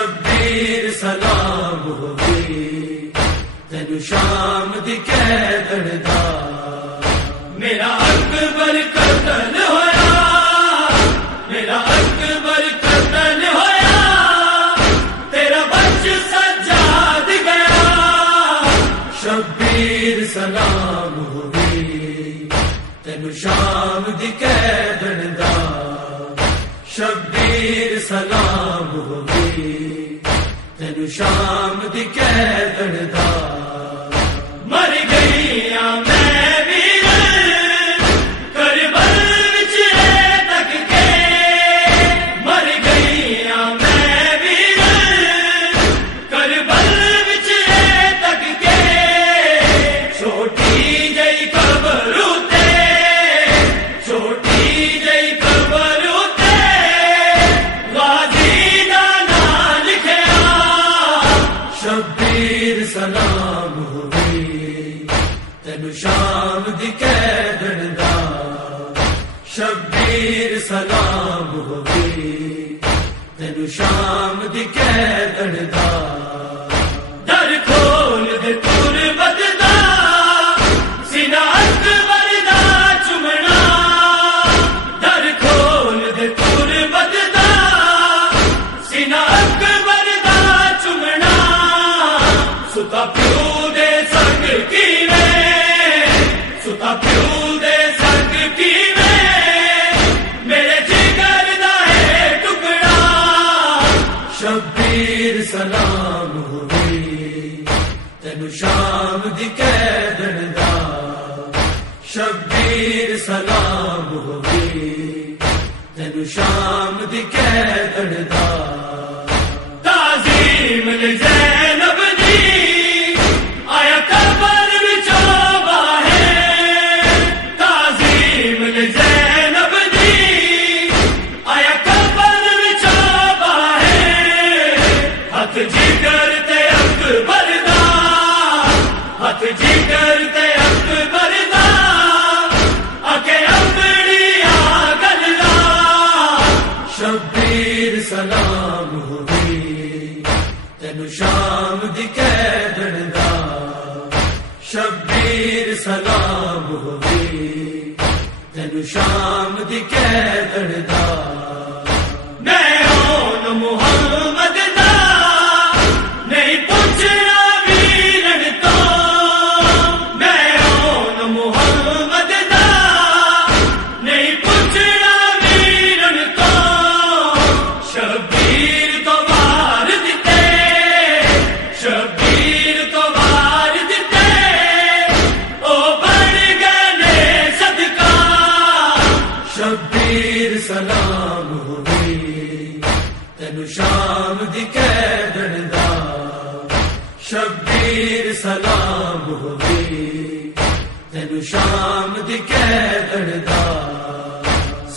شبیر سلام ہوگی تینو شام دی قیدن دا میرا اکبر قتل ہویا میرا اکبر قتل ہویا تیرا بچ سجاد گیا شبیر سلام ہوگی تینو شام دی قیدن دا شبیر سلام ہوگی تینو شام دی قیدن دا مر گئی میں بھی کربل وچ تک کے مر گئی میں بھی کربل وچ تک کے چھوٹی جئی قبر تے چھوٹی جئی قبر تے غازی دا نام لکھیا شبیر سلام ہوگی تینو شام دی قیدن دا شبیر سلام ہوگی تینو شام دی قیدن دا در کھول دے تربت دا سینہ اکبر دا چمنا در کھول دے تربت دا سینہ اکبر دا چمنا ستا پیو دے سنگ کی ستا پیو دے سنگ کی میرے جگر دا ہے ٹکڑا شبیر سلام ہوگی تینو شام دی قیدن دا شبیر سلام ہوگی تینو شام دی قیدن دا تعظیم زینب دی آیا قبر وچوں باہر تعظیم زینب دی آیا قبر وچوں باہر ہاتھ جگر تے اکبر دا ہاتھ جگر تے اکبر دا اکے اپنی آگل دا شبیر سلام ہوگی تینو شام دی قیدن دا شبیر سلام ہوگی تینو شام دی قیدن دا میں ہون محمد دا نہیں پوچھنا ویرن تو میں ہون محمد دا نہیں پوچھنا ویرن تو شبیر تو وار دتے شبیر تو وار دتے او بن گئے صدقہ شبیر سلام ہوگی تینو شام دی قیدن دا شبیر سلام ہوگی تینو شام دی قیدن دا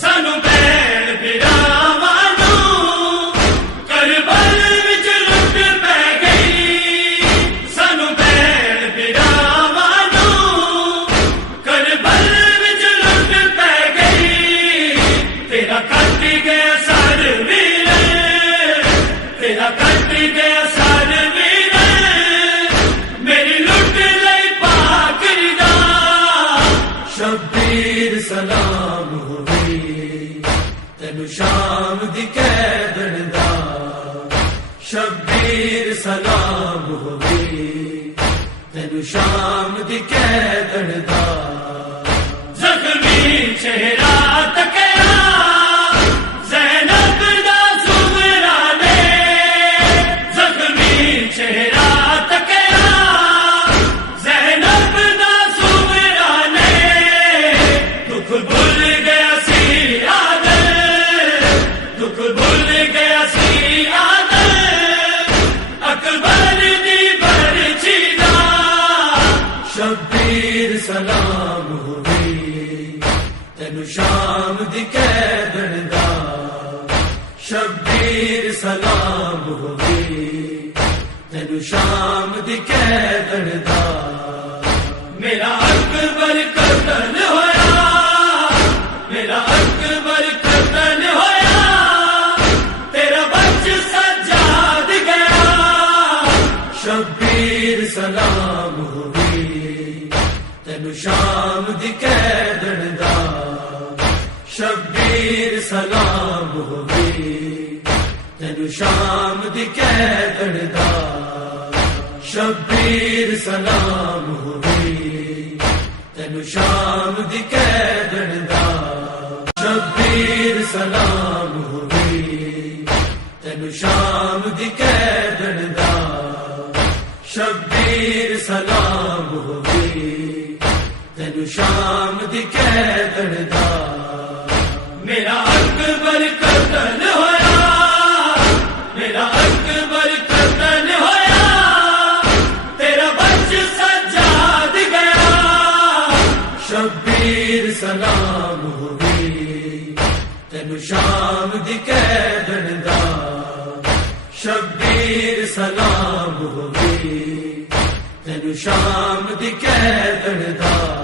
سانو بین براواں نوں کربل وچ لٹ پے گئی سانو بین براواں نوں کربل وچ لٹ پے گئی تیرا کٹ گیا سر ویر تیرا کٹ گیا سر ویر میری لٹ لئی پاکری دا شبیر سلام ہوگی تینو شام دی قیدن دا شبیر سلام ہوگی تینو شام دی قیدن دا زخمی چہرہ تکیا زینب دا زمرہ نے زخمی چہرہ تکیا زینب دا زمرہ نے دکھ بھول گیا سی عادل دکھ بھول گیا سی عادل اکبر دی برچی دا شبیر سلام ہوگی تینو شام دی قیدن دا شبیر سلام ہوگی تینو شام دی قیدن دا میرا اکبر قتل ہویا میرا اکبر قتل ہویا تیرا بچ سجاد شام دی قیدن دا شبیر سلام ہووی تینو شام دی قیدن دا شبیر سلام ہووی تینو شام دی قیدن دا شبیر سلام ہووی تینو شام دی قیدن دا شبیر سلام ہووی تینو شام دی قیدن دا میرا اکبر قتل ہویا میرا اکبر قتل ہویا تیرا بچ سجاد گیا شبیر سلام ہووی تینو شام دی قیدن دا شبیر سلام ہووی تینو شام دی قیدن دا